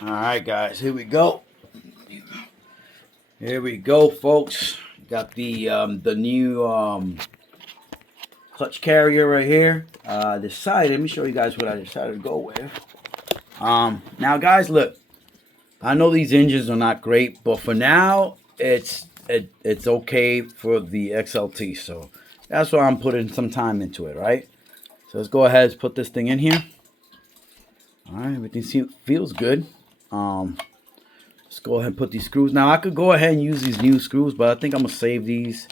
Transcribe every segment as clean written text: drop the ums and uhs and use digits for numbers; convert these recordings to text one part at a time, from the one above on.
All right, guys, here we go. Here we go, folks. Got the new clutch carrier right here. Decided. Let me show you guys what I decided to go with. Now, guys, look. I know these engines are not great, but for now, it's okay for the XLT. So that's why I'm putting some time into it, right? So let's go ahead and put this thing in here. All right, everything feels good. Let's go ahead and put these screws. Now, I could go ahead and use these new screws, but I think I'm going to save these.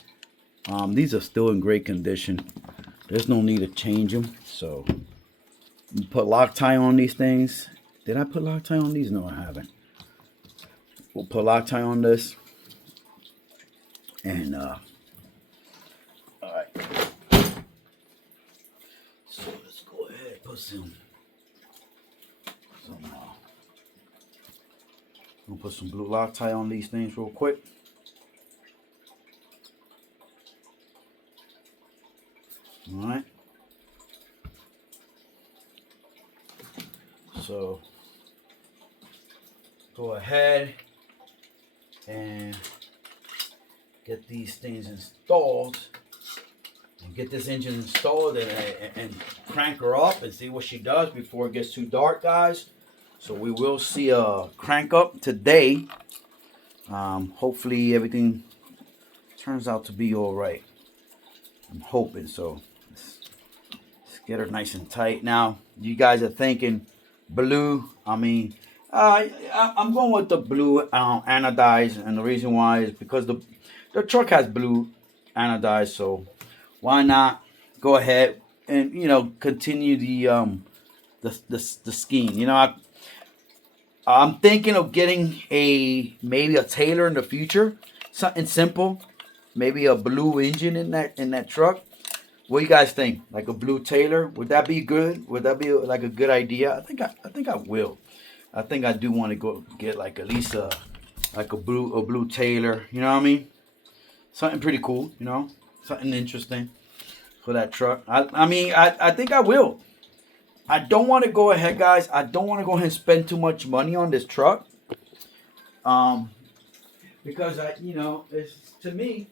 These are still in great condition. There's no need to change them. So, put Loctite on these things. Did I put Loctite on these? No, I haven't. We'll put Loctite on this. And, all right. So, let's go ahead and put some I'm gonna put some blue Loctite on these things real quick. All right. So go ahead and get these things installed and get this engine installed and crank her up and see what she does before it gets too dark, guys. So we will see a crank up today. Hopefully everything turns out to be all right. I'm hoping so. Let's get her nice and tight. Now, you guys are thinking blue. I'm going with the blue anodized, and the reason why is because the truck has blue anodized. So why not go ahead and continue the scheme? I'm thinking of getting maybe a Taylor in the future, something simple, maybe a blue engine in that truck. What do you guys think? Like a blue Taylor, would that be good? Would that be like a good idea? I think I will. I think I do want to go get like at least a blue Taylor. You know what I mean? Something pretty cool. Something interesting for that truck. I think I will. I don't want to go ahead, guys. I don't want to go ahead and spend too much money on this truck. Because it's to me.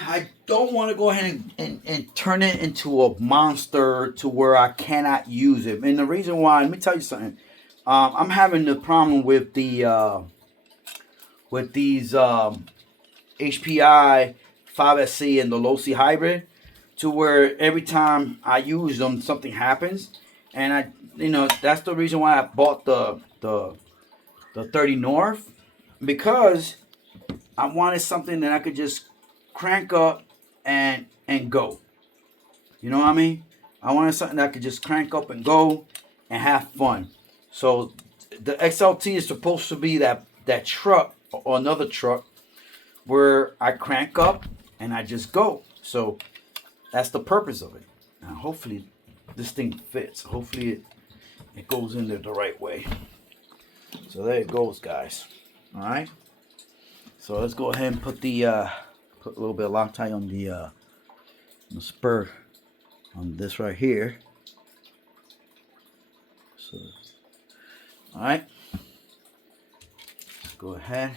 I don't want to go ahead and turn it into a monster to where I cannot use it. And the reason why, let me tell you something. I'm having the problem with these HPI 5SC and the low C hybrid, to where every time I use them, something happens. And that's the reason why I bought the 30 North, because I wanted something that I could just crank up and go. You know what I mean? I wanted something that I could just crank up and go and have fun. So the XLT is supposed to be that truck or another truck where I crank up and I just go. So that's the purpose of it. Now, hopefully this thing fits. Hopefully it goes in there the right way. So there it goes, guys. All right. So let's go ahead and put a little bit of Loctite on the spur on this right here. So, all right. Let's go ahead.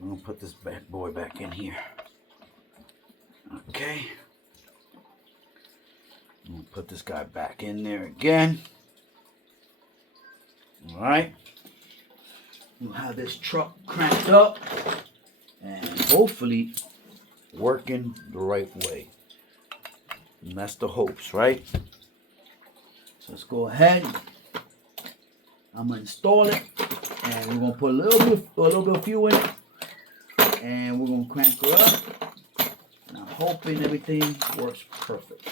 I'm gonna put this bad boy back in here. Okay. I'm gonna put this guy back in there again. All right. We'll have this truck cranked up and hopefully working the right way. And that's the hopes, right? So let's go ahead. I'm gonna install it, and we're gonna put a little bit of fuel in it, and we're gonna crank her up. And I'm hoping everything works perfect.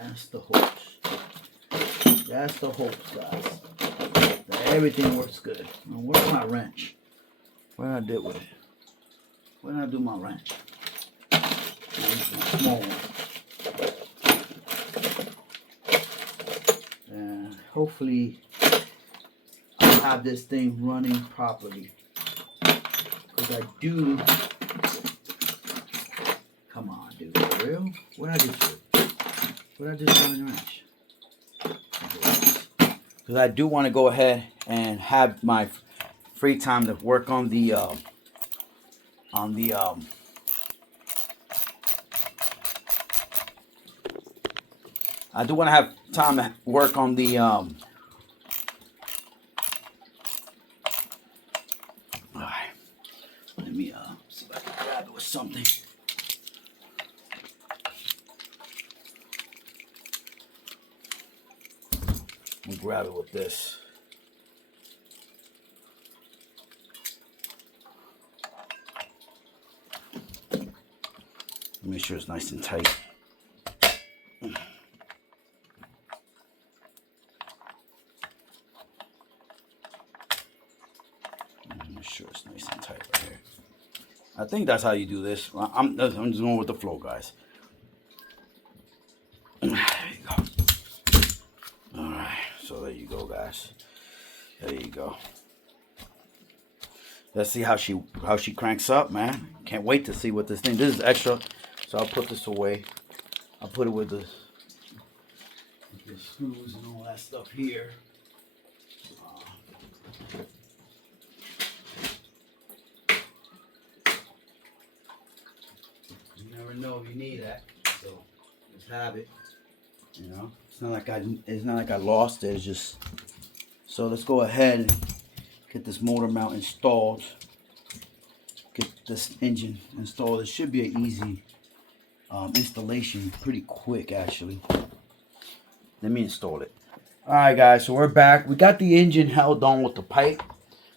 That's the hopes. That's the hopes, guys. That everything works good. Now, where's my wrench? What did I do with it? Where did I do my wrench? Small one. And hopefully I'll have this thing running properly. Because I do. Come on, dude. For real? What did I do to it? What did I do to my wrench? because I do want to go ahead and have my free time to work on the I do want to have time to work on the all right. Let me see if I can grab it with something. Let me grab it with this. Make sure it's nice and tight. Make sure it's nice and tight right here. I think that's how you do this. I'm just going with the flow, guys. There you go. All right, so there you go, guys. There you go. Let's see how she cranks up, man. Can't wait to see what this thing. This is extra, so I'll put this away. I'll put it with the screws and all that stuff here. You never know if you need that, so just have it. You know, it's not like I lost it. It's just so. Let's go ahead and get this motor mount installed. Get this engine installed. It should be an easy installation, pretty quick actually. Let me install it. All right, guys. So we're back. We got the engine held on with the pipe.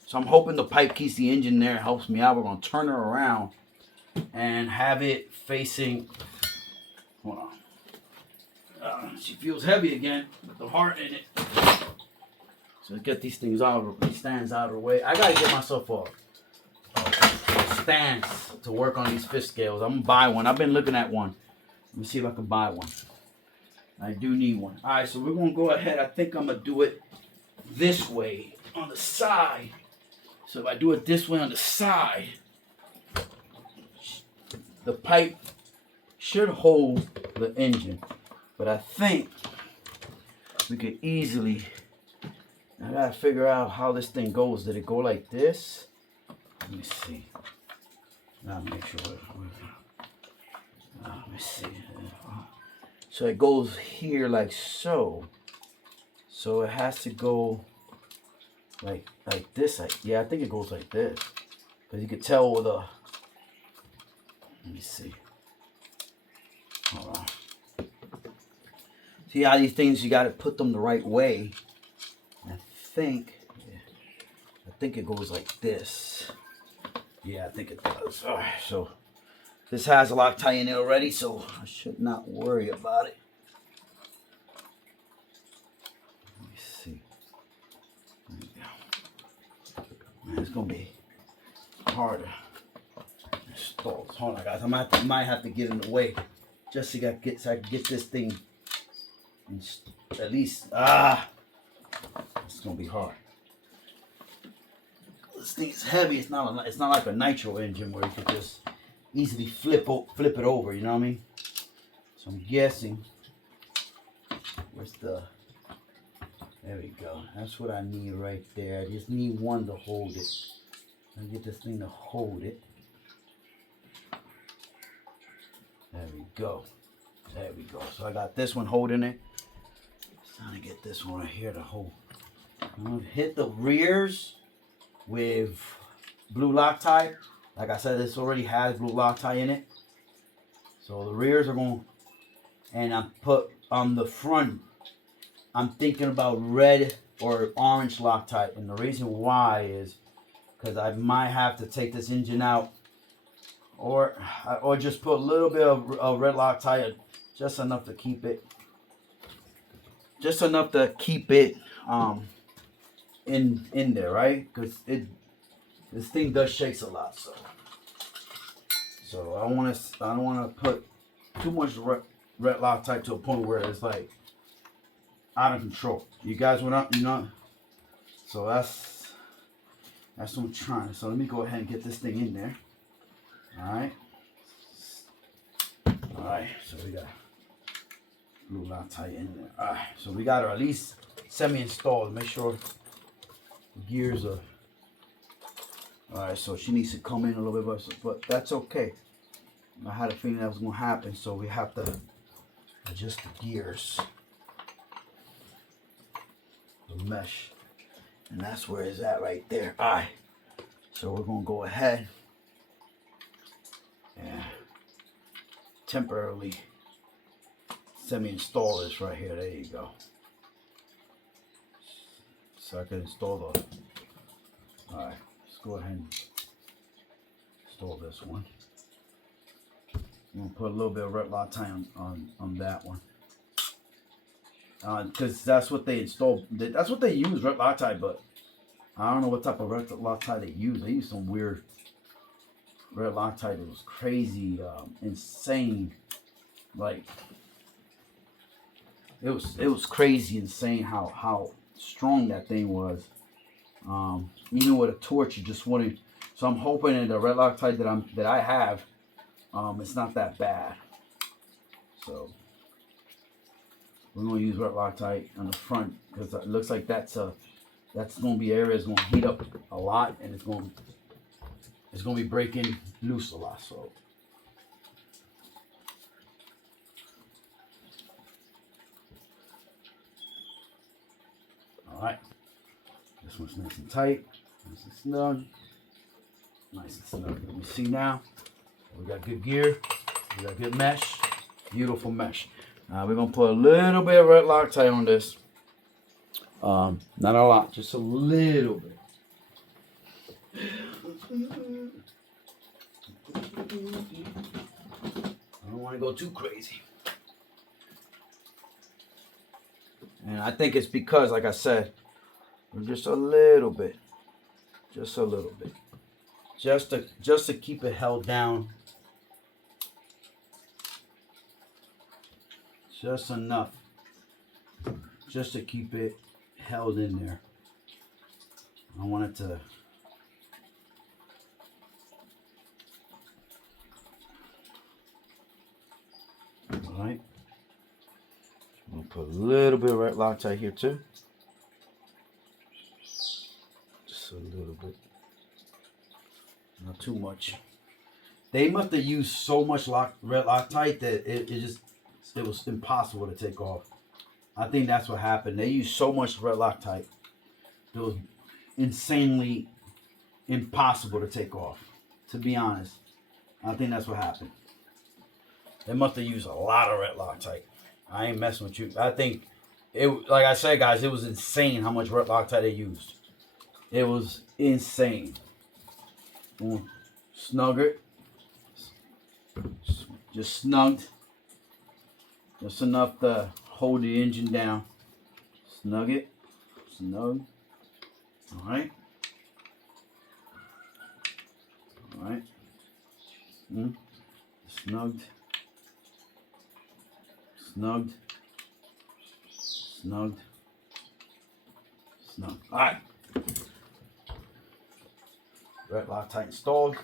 So I'm hoping the pipe keeps the engine there. Helps me out. We're gonna turn her around and have it facing. Hold on. She feels heavy again with the heart in it. So let's get these things out, these stands out of the way. I gotta get myself a stance to work on these fish scales. I'm gonna buy one. I've been looking at one. Let me see if I can buy one. I do need one. All right, so we're gonna go ahead. I think I'm gonna do it this way on the side. So if I do it this way on the side, the pipe should hold the engine. But I think we could easily, I gotta figure out how this thing goes. Did it go like this? Let me see. Let me make sure. Let me see. So it goes here like so. So it has to go like this. Yeah, I think it goes like this. Because you could tell with a, let me see. Hold on. See how these things, you got to put them the right way. I think it goes like this. Yeah, I think it does. All right, so this has a Loctite in it already, so I should not worry about it. Let me see. There we go. Man, it's gonna be harder. Hold on, guys. I might have to get in the way just so I can get this thing. At least, it's gonna be hard. This thing is heavy. It's not like a nitro engine where you could just easily flip it over. You know what I mean? So I'm guessing. Where's the? There we go. That's what I need right there. I just need one to hold it. I get this thing to hold it. There we go. There we go. So I got this one holding it. Trying to get this one right here to hold. I'm gonna hit the rears with blue Loctite. Like I said, this already has blue Loctite in it. So the rears are going, and I put on the front, I'm thinking about red or orange Loctite. And the reason why is because I might have to take this engine out or just put a little bit of red Loctite, just enough to keep it. Just enough to keep it in there, right? Because this thing does shakes a lot, so I don't want to put too much red Loctite to a point where it's like out of control. You guys went up, you know. So that's what I'm trying. So let me go ahead and get this thing in there. All right. So we got blue Loctite in there. All right, so we got her at least semi-installed. Make sure the gears are. Alright, so she needs to come in a little bit, but that's okay. I had a feeling that was going to happen, so we have to adjust the gears. The mesh. And that's where it's at right there. Alright, so we're going to go ahead and temporarily semi-install this right here. There you go. So I can install the. Alright, let's go ahead and install this one. I'm gonna put a little bit of red Loctite on that one. Because that's what they installed. That's what they use, red Loctite, but I don't know what type of red Loctite they use. They use some weird red Loctite. It was crazy, insane. Like it was crazy, insane how strong that thing was. Even with a torch, you just wouldn't. So I'm hoping that the red Loctite that I have, it's not that bad. So we're gonna use red Loctite on the front because it looks like that's gonna be areas gonna heat up a lot, and it's gonna be breaking loose a lot. So all right, this one's nice and tight, nice and snug, nice and snug. Let me see now. We got good gear, we got good mesh, beautiful mesh. Now we're gonna put a little bit of red Loctite on this. Not a lot, just a little bit. I don't want to go too crazy. And I think it's because, like I said, just a little bit, just a little bit, just to keep it held down. Just enough, just to keep it held in there. I want it to. All right. I'm gonna put a little bit of red Loctite here too. Just a little bit, not too much. They must have used so much red Loctite that it was impossible to take off. I think that's what happened. They used so much red Loctite. It was insanely impossible to take off. To be honest, I think that's what happened. They must have used a lot of red Loctite. I ain't messing with you. I think it, like I said, guys, it was insane how much red Loctite they used. It was insane. Snug it. Just snugged. Just enough to hold the engine down. Snug it. Snug. Alright. Alright. Snugged. Snugged. Snugged. Snugged. Alright. Red Loctite installed.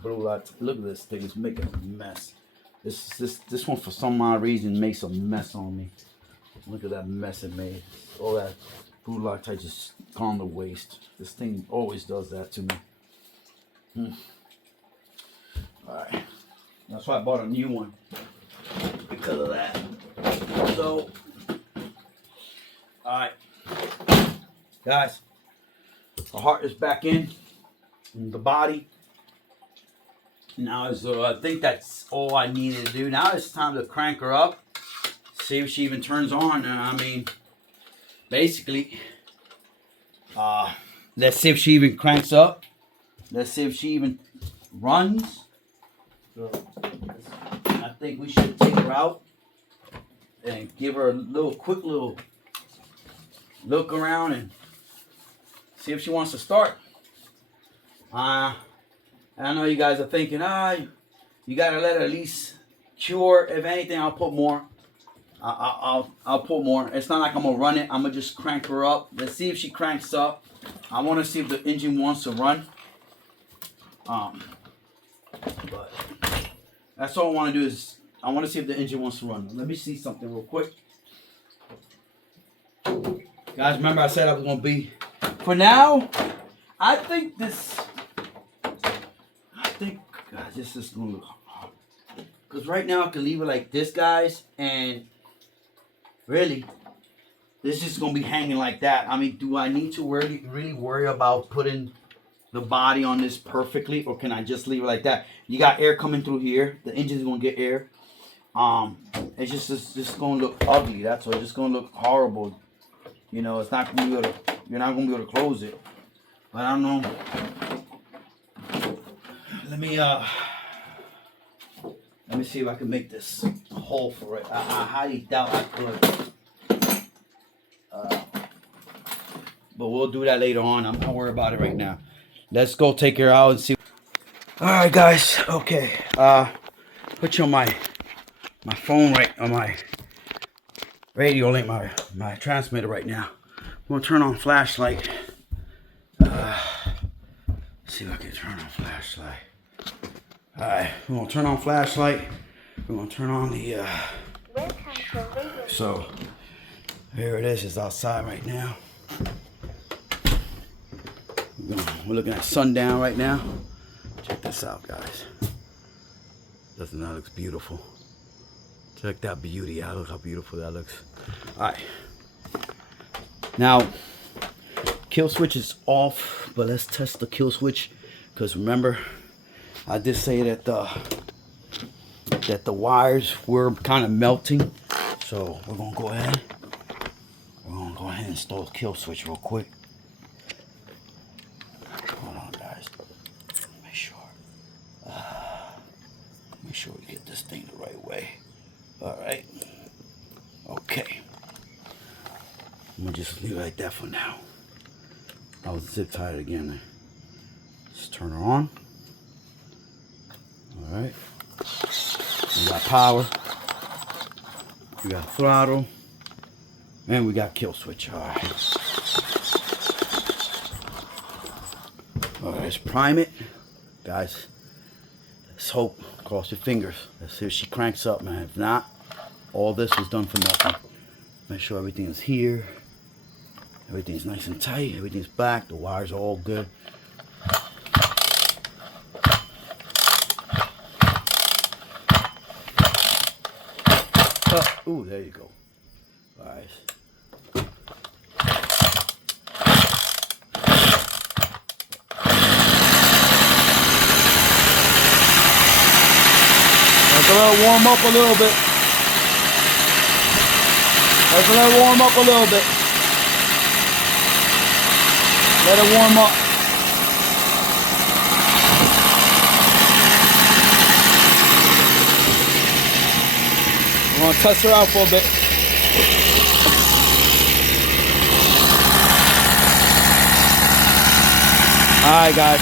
Blue Loctite. Look at this thing. It's making a mess. This one for some odd reason makes a mess on me. Look at that mess it made. All that blue Loctite just gone to waste. This thing always does that to me. Alright. That's why I bought a new one. Because of that. So, alright. Guys, the heart is back in the body. Now, so I think that's all I needed to do. Now it's time to crank her up. See if she even turns on. And I mean, basically, let's see if she even cranks up. Let's see if she even runs. So I think we should take her out and give her a quick little look around and see if she wants to start. I know you guys are thinking, you gotta let her at least cure. If anything, I'll put more. I'll put more. It's not like I'm gonna run it. I'm gonna just crank her up. Let's see if she cranks up. I want to see if the engine wants to run. But that's all I want to do is I want to see if the engine wants to run. Let me see something real quick. Guys, remember I said I was gonna be. For now, I think guys, this is gonna look hard. Because right now I can leave it like this, guys, and really, this is gonna be hanging like that. I mean, do I need to really worry about putting the body on this perfectly, or can I just leave it like that? You got air coming through here. The engine's gonna get air. It's just gonna look ugly. That's all. It's just gonna look horrible. You know, it's not gonna be able to. You're not gonna be able to close it. But I don't know. Let me see if I can make this hole for it. I highly doubt I could. But we'll do that later on. I'm not worried about it right now. Let's go take her out and see. All right, guys. Okay. Put you on my phone right on my radio link, my transmitter right now. I'm gonna turn on flashlight. See if I can turn on flashlight. All right, we're gonna turn on flashlight. We're gonna turn on the. So here it is. It's outside right now. We're looking at sundown right now. Check this out, guys. Doesn't that look beautiful? Check that beauty out. Look how beautiful that looks. All right. Now, kill switch is off, but let's test the kill switch. Because remember, I did say that the wires were kind of melting. So we're gonna go ahead. We're gonna go ahead and install the kill switch real quick. Hold on, guys. Make sure we get this thing the right way. All right. Okay. I'm gonna just leave it like that for now. I'll zip tie it again. Just turn her on. All right. We got power. We got throttle. And we got kill switch. All right. All right, let's prime it. Guys, let's hope. Cross your fingers. Let's see if she cranks up, man. If not, all this was done for nothing. Make sure everything is here. Everything's nice and tight. Everything's back. The wires are all good. Ooh, there you go. All right. Let it warm up a little bit. Let's let it warm up a little bit. Let it warm up. We're going to test her out for a bit. Alright, guys.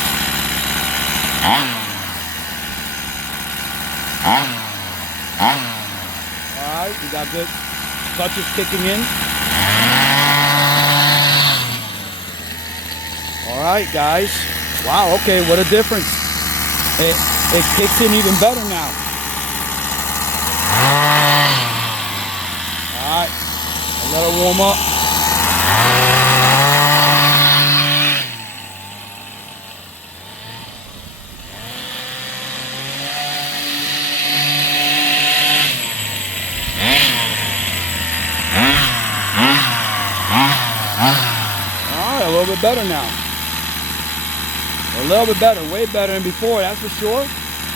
Alright, we got good clutches kicking in. Alright, guys. Wow, okay, what a difference. It kicks in even better now. Alright, let it warm up. A little bit better now. A little bit better, way better than before, that's for sure.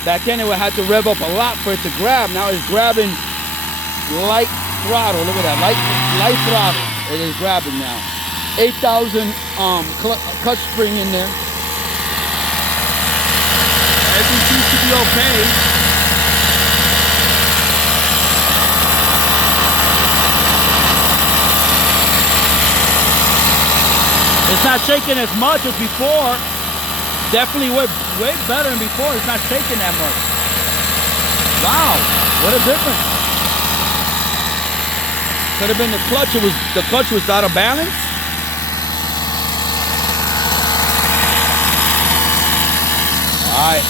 Back then it would have to rev up a lot for it to grab. Now it's grabbing light throttle. Look at that, light throttle. It is grabbing now. 8,000 clutch spring in there. Everything seems to be okay. It's not shaking as much as before. Definitely way better than before. It's not shaking that much. Wow, what a difference. Could have been the clutch. The clutch was out of balance. All right.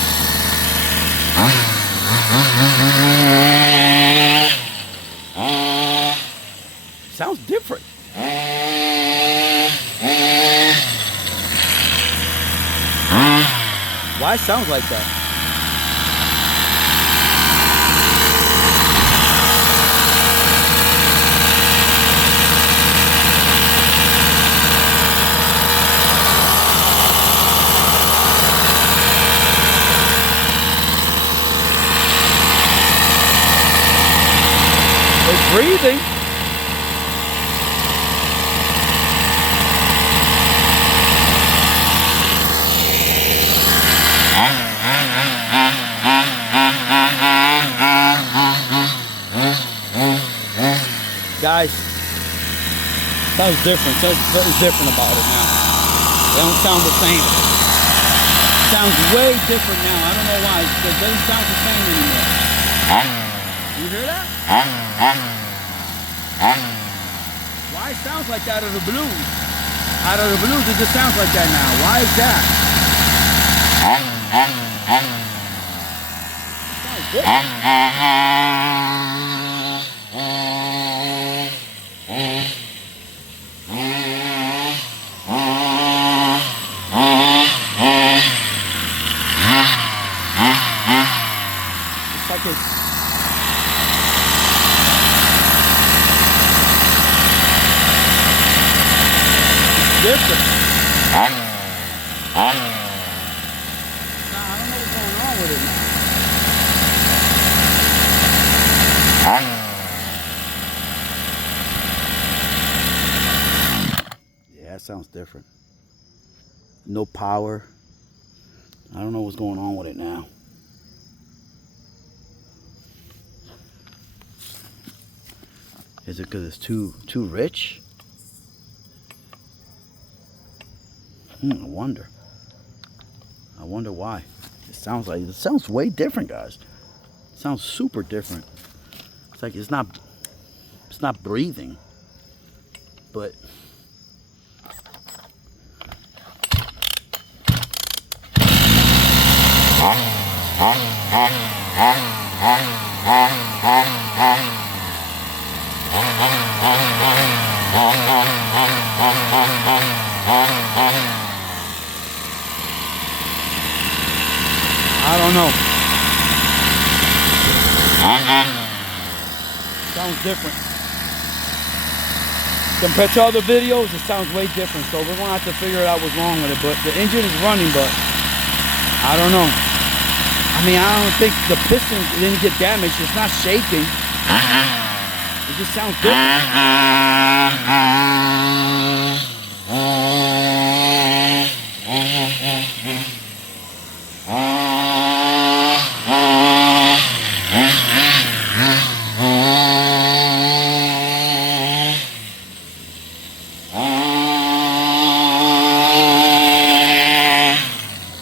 Sounds different. Why it sounds like that? It's breathing. Guys, sounds different. Something's different about it now. They don't sound the same. Sounds way different now. I don't know why. It doesn't sound the same anymore. You hear that? Why it sounds like that out of the blue? Out of the blues, it just sounds like that now. Why is that? It sounds different. Like it's different. Nah, I don't know what's going on with it now. Yeah, that sounds different. No power. I don't know what's going on with it now. Is it because it's too rich? I wonder. I wonder why. It sounds way different, guys. It sounds super different. It's like it's not breathing. But I don't know. Sounds different. Compared to other videos, it sounds way different. So we're going to have to figure out what's wrong with it. But the engine is running, but I don't know. I mean, I don't think the piston didn't get damaged. It's not shaking. It just sounds different.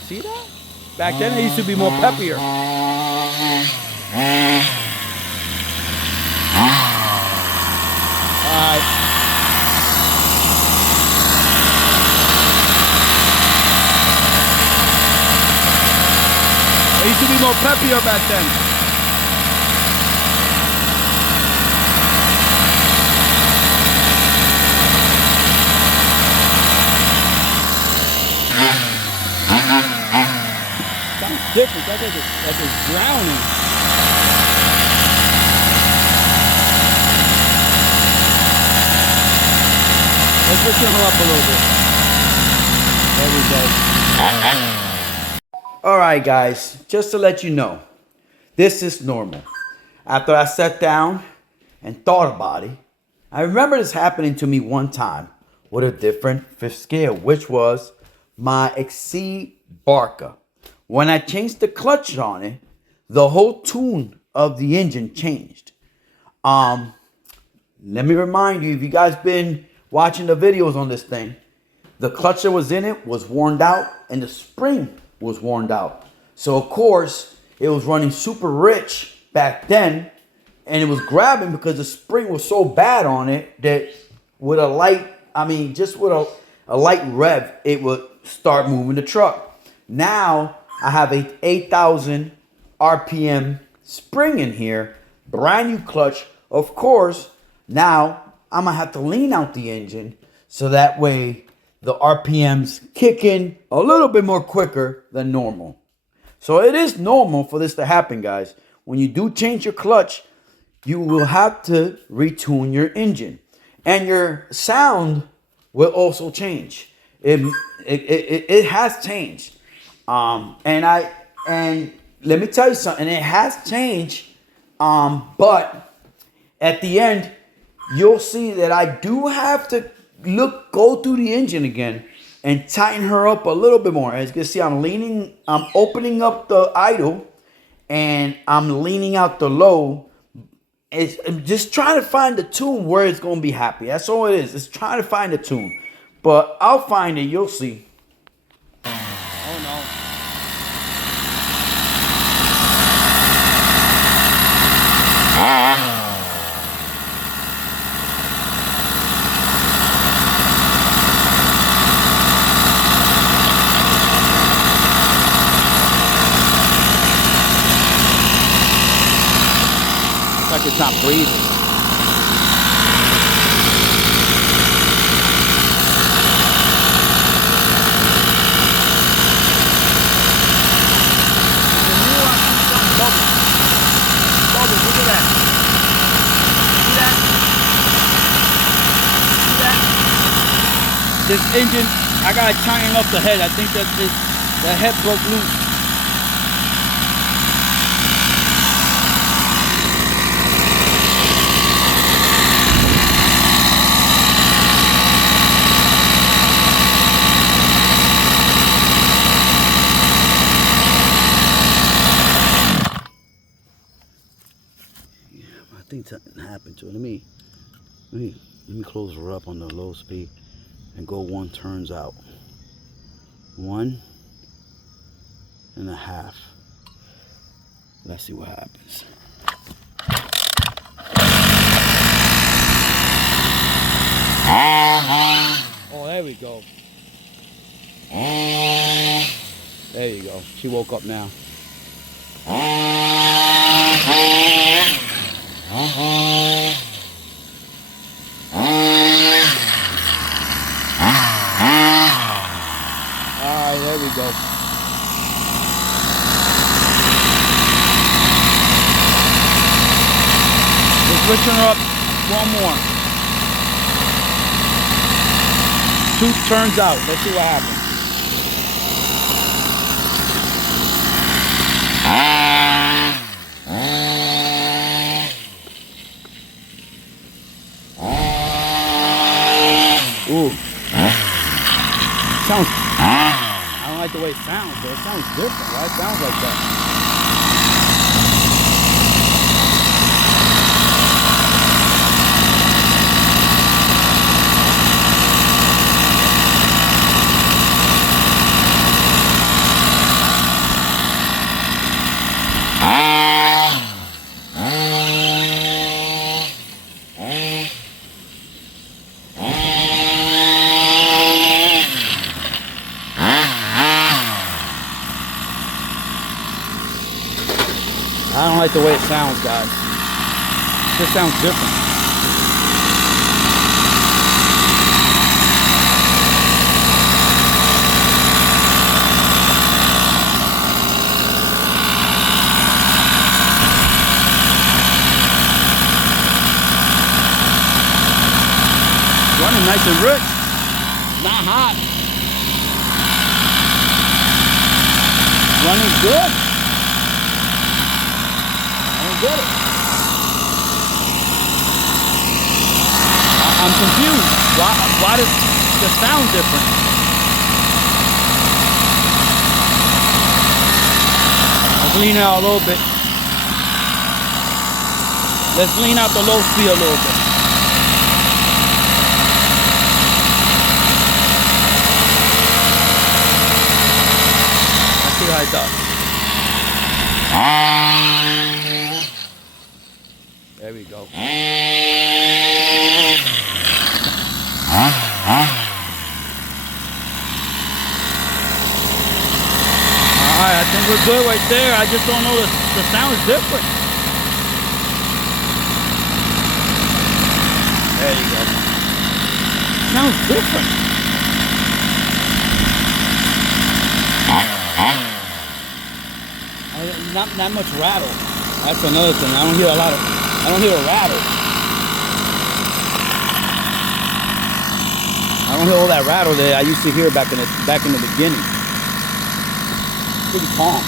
See that? Back then it used to be more peppier. It used to be more peppier back then. Sounds different. That's like it's drowning. Let's listen her up a little bit. There we go. Alright guys, just to let you know, this is normal. After I sat down and thought about it, I remember this happening to me one time with a different fifth scale, which was my Exceed Barca. When I changed the clutch on it, the whole tune of the engine changed. Let me remind you, if you guys been watching the videos on this thing, the clutch that was in it was worn out and the spring was worn out. So of course it was running super rich back then, and it was grabbing because the spring was so bad on it that with a light, just with a light rev, it would start moving the truck. Now I have a 8,000 RPM spring in here, brand new clutch. Of course, now I'm gonna have to lean out the engine so that way the RPMs kick in a little bit more quicker than normal. So it is normal for this to happen, guys. When you do change your clutch, you will have to retune your engine, and your sound will also change. It has changed, and let me tell you something. It has changed, but at the end, you'll see that I do have to go through the engine again and tighten her up a little bit more. As you can see, I'm opening up the idle, and I'm leaning out the low. I'm just trying to find the tune where it's going to be happy. That's all it is. It's trying to find the tune. But I'll find it. You'll see. Oh, no. It's like it's not breathing. This engine, I gotta tighten up the head. I think that the head broke loose. Yeah, I think something happened to it. Let me close her up on the low speed and go 1 turns out. 1.5. Let's see what happens. Oh, there we go. There you go. She woke up now. Alright, there we go. We're switching her up 1 more. 2 turns out. Let's see what happens. Ooh. Sounds. I don't like the way it sounds, but it sounds different. Why it sounds like that? I don't like the way it sounds, guys. It just sounds different. Running nice and rich. Not hot. Running good. Get it. I'm confused. Why does the sound different? Let's lean out a little bit. Let's lean out the low speed a little bit. Let's see how it does. There we go. Alright, I think we're good right there. I just don't know, the sound is different. There you go. Sounds different. not that much rattle. That's another thing. I don't hear a rattle. I don't hear all that rattle that I used to hear back in the beginning. Pretty calm.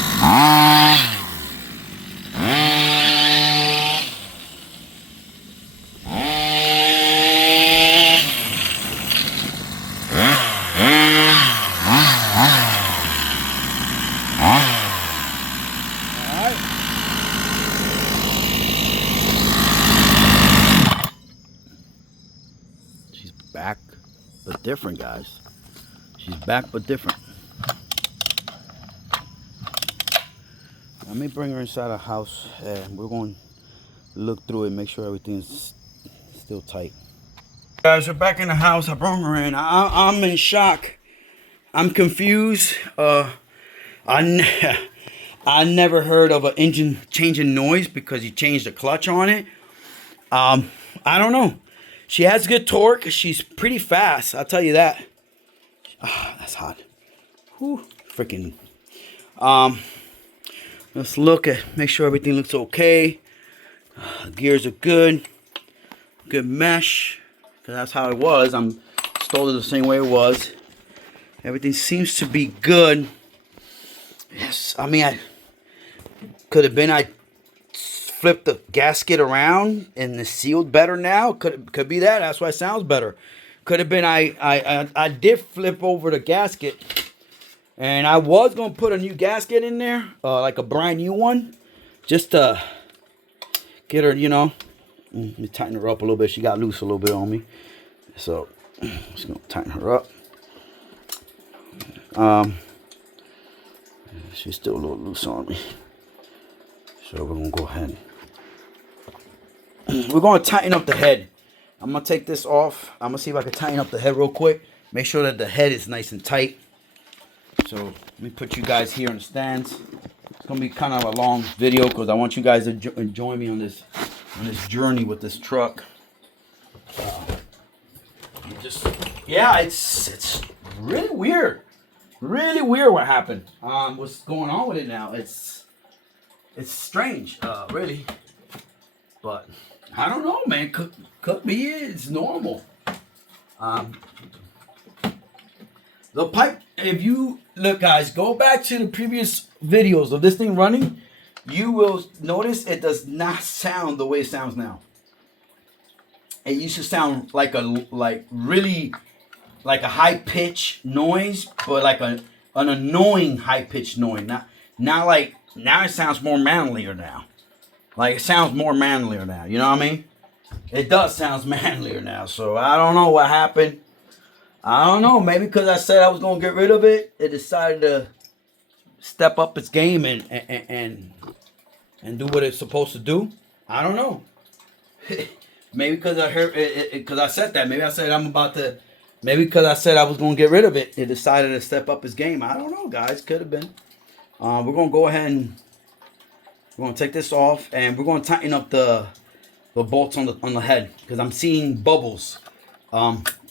She's back, but different, guys. She's back, but different. Let me bring her inside the house, and we're going to look through it, make sure everything's still tight. Guys, we're back in the house. I brought her in. I'm in shock. I'm confused. I never heard of an engine changing noise because you changed the clutch on it. I don't know. She has good torque. She's pretty fast. I'll tell you that. That's hot. Whew. Freaking. Let's look at, make sure everything looks okay. Gears are good. Good mesh. Because that's how it was. I'm installed it the same way it was. Everything seems to be good. Yes, I mean, I flipped the gasket around and it's sealed better now. Could be that. That's why it sounds better. Could have been I did flip over the gasket, and I was gonna put a new gasket in there, like a brand new one, just to get her, you know. Let me tighten her up a little bit. She got loose a little bit on me, so I'm just gonna tighten her up. She's still a little loose on me, so we're gonna go ahead. We're gonna tighten up the head. I'm gonna take this off. I'm gonna see if I can tighten up the head real quick. Make sure that the head is nice and tight. So let me put you guys here in the stands. It's gonna be kind of a long video because I want you guys to join me on this journey with this truck. It's really weird. Really weird what happened. What's going on with it now? It's strange, really. But I don't know, man. Could be it's normal. The pipe, if you look, guys, go back to the previous videos of this thing running, you will notice it does not sound the way it sounds now. It used to sound like really like a high pitch noise, but like an annoying high pitched noise. Now it sounds more manlier now. Like it sounds more manlier now. You know what I mean? It does sound manlier now. So I don't know what happened. I don't know. Maybe because I said I was gonna get rid of it, it decided to step up its game and do what it's supposed to do. I don't know. Maybe because I heard it, because I said that. Maybe I said I'm about to. Maybe because I said I was gonna get rid of it, it decided to step up its game. I don't know, guys. Could have been. We're gonna go ahead and we're gonna take this off, and we're gonna tighten up the bolts on the head because I'm seeing bubbles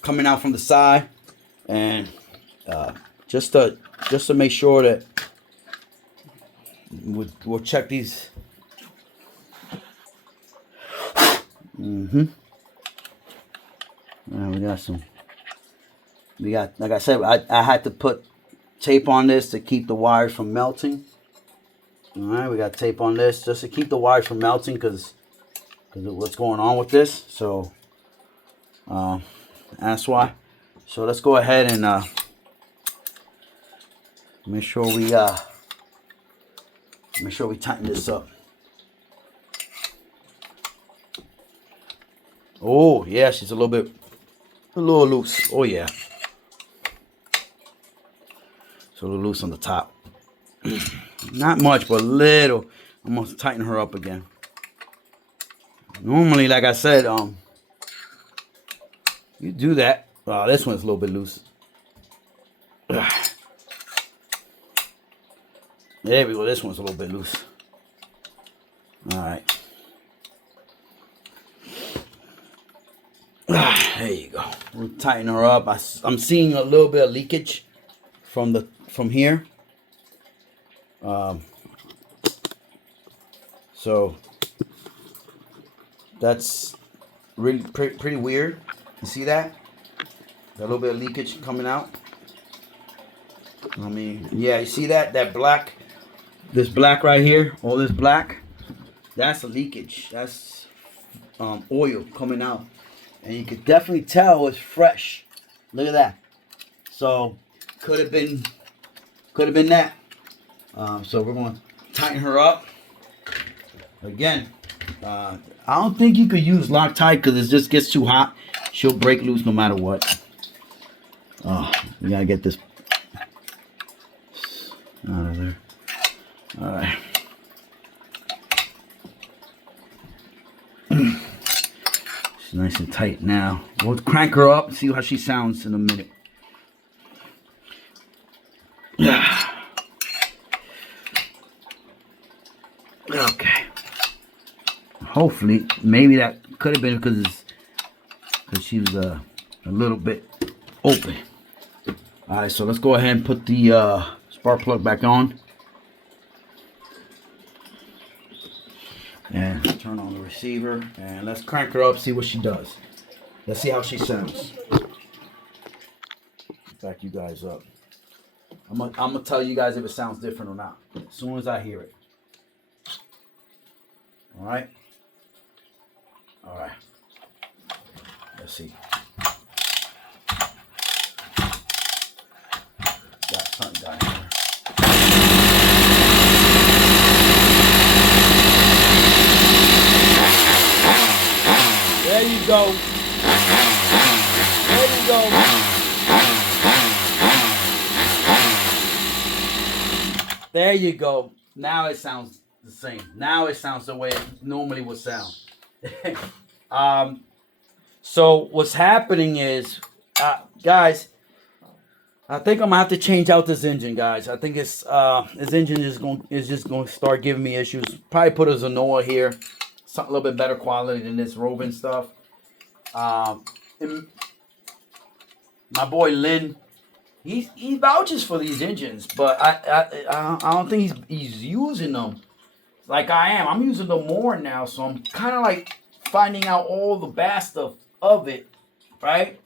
coming out from the side, and just to make sure that we'll check these. We got some. We got, like I said, I had to put tape on this to keep the wires from melting. All right, we got tape on this just to keep the wires from melting because of what's going on with this. So that's why. So let's go ahead and make sure we tighten this up. Oh yeah, she's a little loose. Oh yeah. So a little loose on the top. Not much, but a little. I'm gonna tighten her up again. Normally, like I said, you do that. This one's a little bit loose. There we go. This one's a little bit loose. All right. There you go. We'll tighten her up. I'm seeing a little bit of leakage from here. So that's really pretty weird. You see that? Got a little bit of leakage coming out. I mean, yeah, you see that? That black, this black right here, all this black, that's a leakage. That's oil coming out. And you could definitely tell it's fresh. Look at that. So could have been that. So we're going to tighten her up. Again, I don't think you could use Loctite because it just gets too hot. She'll break loose no matter what. Oh, we gotta get this out of there. All right. She's nice and tight now. We'll crank her up and see how she sounds in a minute. Okay. Hopefully, maybe that could have been because she was a little bit open. All right, so let's go ahead and put the spark plug back on. And turn on the receiver. And let's crank her up, see what she does. Let's see how she sounds. Back you guys up. I'm gonna tell you guys if it sounds different or not as soon as I hear it. All right. All right. Let's see. Got something down here. There you go. There you go. There you go. Now it sounds the same. Now it sounds the way it normally would sound. So what's happening is, guys, I think I'm gonna have to change out this engine, guys. I think it's this engine is just going to start giving me issues. Probably put a Zenoa here, something a little bit better quality than this Rovan stuff. My boy Lynn, he vouches for these engines, but I don't think he's using them like I am. I'm using them more now, so I'm kind of like finding out all the bad stuff of it, right?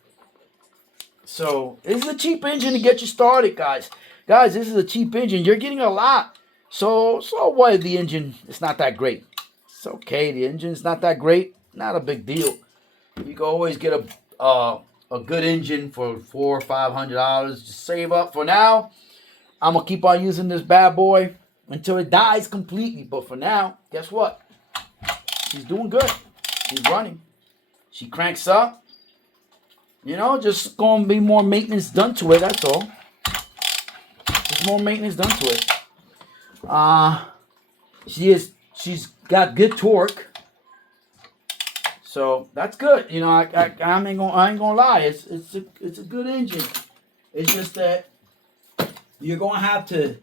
So this is a cheap engine to get you started, guys. Guys, this is a cheap engine. You're getting a lot. So what? The engine, it's not that great. It's okay. The engine's not that great. Not a big deal. You can always get a good engine for $400 or $500. Just save up. For now, I'm gonna keep on using this bad boy until it dies completely. But for now, guess what? She's doing good. She's running. She cranks up. You know, just gonna be more maintenance done to it. That's all. Just more maintenance done to it. She's got good torque. So that's good. You know, I ain't gonna lie. It's a good engine. It's just that you're gonna have to,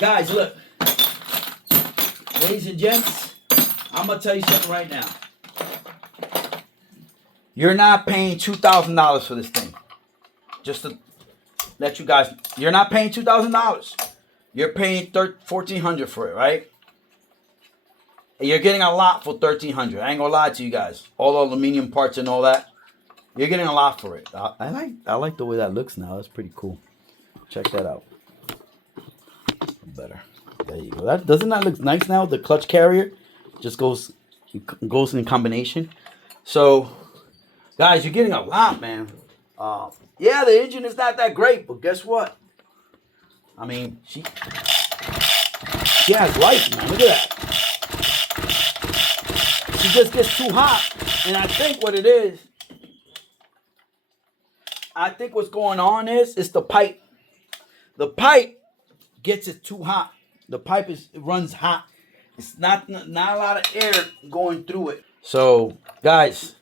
guys. Look, ladies and gents, I'm gonna tell you something right now. You're not paying $2,000 for this thing. Just to let you guys, you're not paying $2,000. You're paying $1,400 for it, right? You're getting a lot for $1,300. I ain't gonna lie to you guys. All the aluminum parts and all that. You're getting a lot for it. I like the way that looks now. That's pretty cool. Check that out. Better. There you go. Doesn't that look nice now? The clutch carrier just goes in combination. So, guys, you're getting a lot, man. Yeah, the engine is not that great, but guess what? I mean, she has life, man. Look at that. She just gets too hot, and I think what it is, I think what's going on is it's the pipe. The pipe gets it too hot. The pipe runs hot. It's not a lot of air going through it. So, guys,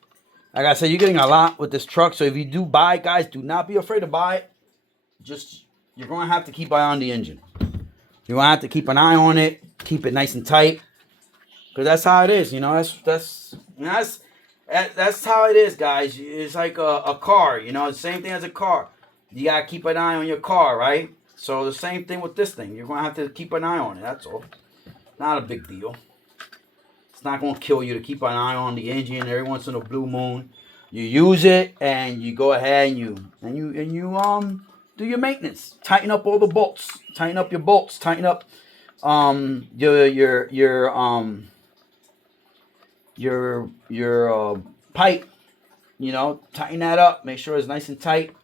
like I said, you're getting a lot with this truck. So if you do buy it, guys, do not be afraid to buy it. Just, you're going to have to keep an eye on the engine. You're going to have to keep an eye on it. Keep it nice and tight. Because that's how it is, you know. That's how it is, guys. It's like a car, you know. The same thing as a car. You got to keep an eye on your car, right? So the same thing with this thing. You're going to have to keep an eye on it. That's all. Not a big deal. It's not going to kill you to keep an eye on the engine every once in a blue moon. You use it and you go ahead and you do your maintenance. Tighten up all the bolts. Tighten up your bolts. Tighten up your pipe. You know, tighten that up. Make sure it's nice and tight.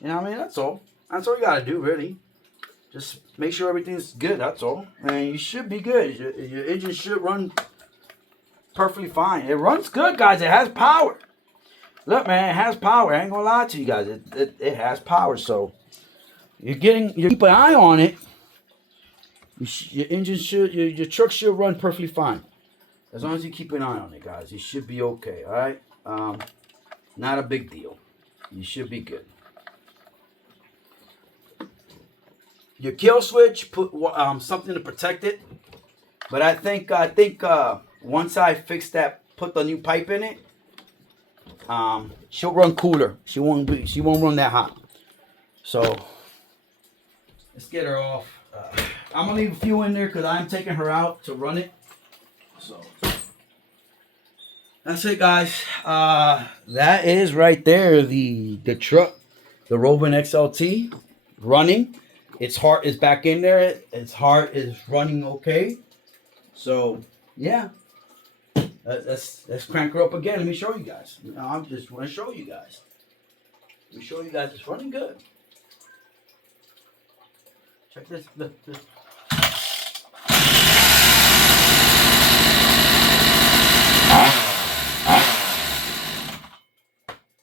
You know what I mean? That's all. That's all you gotta do, really. Just make sure everything's good. That's all. And you should be good. Your engine should run perfectly fine. It runs good, guys. It has power. Look, man, it has power. I ain't gonna lie to you guys. It has power. So you keep an eye on it. Your engine should, your truck should run perfectly fine. As long as you keep an eye on it, guys, you should be okay. All right. Not a big deal. You should be good. Your kill switch, put something to protect it. But I think once I fix that, put the new pipe in it, she'll run cooler. She won't run that hot. So let's get her off. I'm gonna leave a few in there because I'm taking her out to run it. So that's it, guys. That is right there the truck, the Rovan XLT running. Its heart is back in there. Its heart is running okay. So yeah, let's crank her up again. Let me show you guys. I just want to show you guys. Let me show you guys. It's running good. Check this. Look.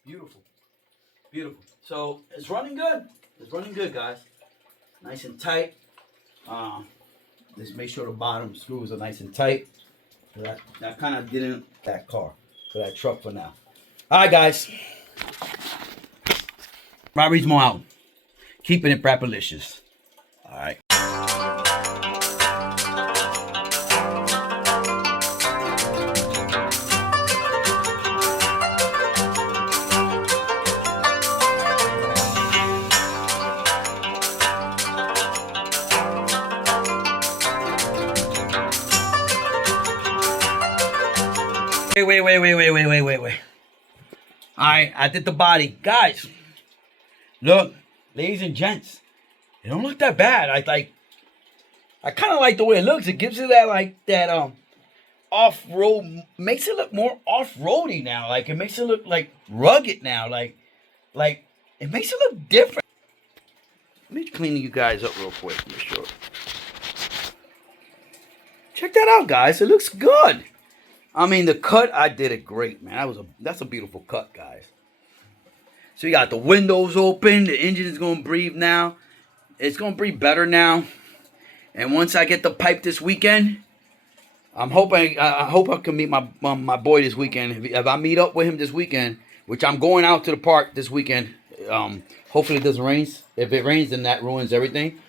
Beautiful. Beautiful. So it's running good. It's running good, guys. Nice and tight. Just make sure the bottom screws are nice and tight. That kind of didn't that car for that truck for now. All right, guys. Robrismo out. Keeping it brapalicious. All right. Wait. Alright, I did the body. Guys, look, ladies and gents, it don't look that bad. I kind of like the way it looks. It gives it that off-road, makes it look more off-roady now. Like, it makes it look like rugged now. Like it makes it look different. Let me clean you guys up real quick. Make sure. Check that out, guys. It looks good. I mean, the cut, I did it great, man. That's a beautiful cut, guys. So you got the windows open. The engine is going to breathe now. It's going to breathe better now. And once I get the pipe this weekend, I hope I can meet my boy this weekend. If I meet up with him this weekend, which I'm going out to the park this weekend. Hopefully it doesn't rain. If it rains, then that ruins everything.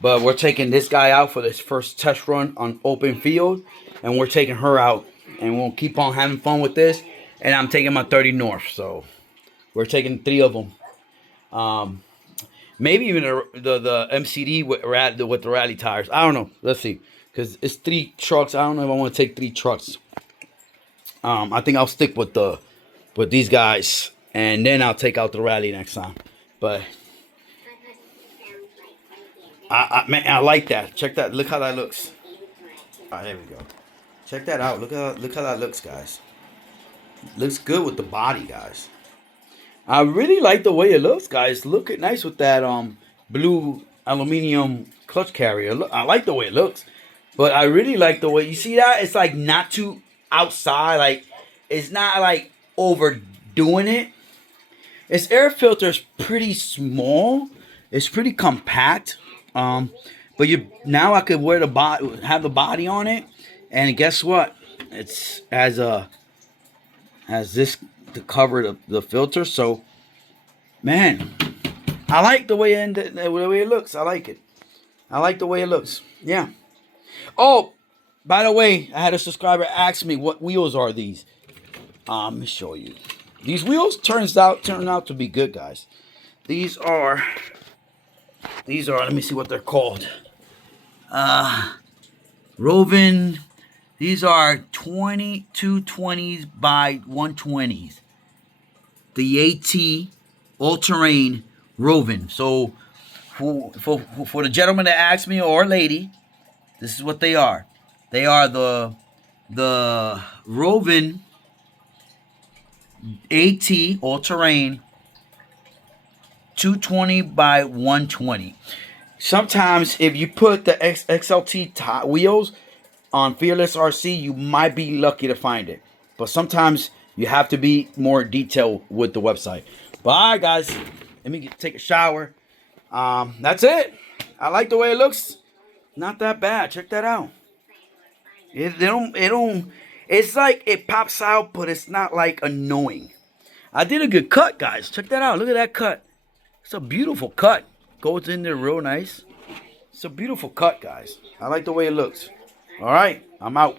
But we're taking this guy out for this first test run on open field. And we're taking her out. And we'll keep on having fun with this. And I'm taking my 30 North. So we're taking 3 of them. Maybe even the MCD with the rally tires. I don't know. Let's see. Because it's 3 trucks. I don't know if I want to take 3 trucks. I think I'll stick with these guys. And then I'll take out the rally next time. But man, I like that. Check that. Look how that looks. All right, there we go. Check that out. Look how that looks, guys. Looks good with the body, guys. I really like the way it looks, guys. Look nice with that blue aluminum clutch carrier. Look, I like the way it looks. But I really like the way you see that. It's like not too outside. Like it's not like overdoing it. Its air filter is pretty small. It's pretty compact. But now I could wear have the body on it. And guess what? It's has this to cover the filter. So, man, I like the way it looks. I like it. I like the way it looks. Yeah. Oh, by the way, I had a subscriber ask me what wheels are these. Let me show you. These wheels turn out to be good, guys. These are. Let me see what they're called. Rovan. These are 2220s by 120s. The AT all-terrain Rovan. So for the gentleman that asked me, or lady, this is what they are. They are the Rovan AT all-terrain 220 by 120. Sometimes if you put the XLT wheels on Fearless RC, you might be lucky to find it. But sometimes you have to be more detailed with the website. But all right, guys, let me take a shower. That's it. I like the way it looks. Not that bad. Check that out. It's like it pops out, but it's not like annoying. I did a good cut, guys. Check that out. Look at that cut. It's a beautiful cut. Goes in there real nice. It's a beautiful cut, guys. I like the way it looks. All right, I'm out.